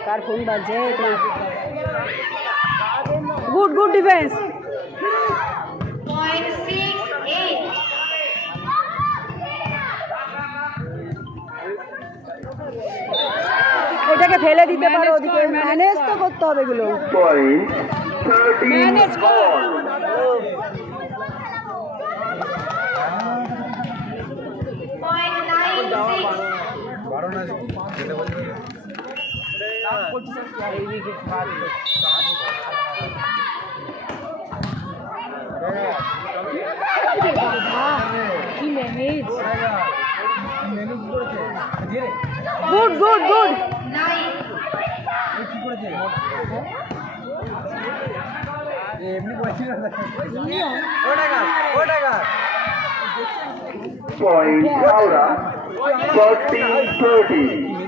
Car phone बाजे इतना good good defence এটাকে ফেলে দিতে পারো ওদিকে ম্যানেজ তো করতে হবে এগুলো ম্যানেজ কর good good good Point Laura, 14-30.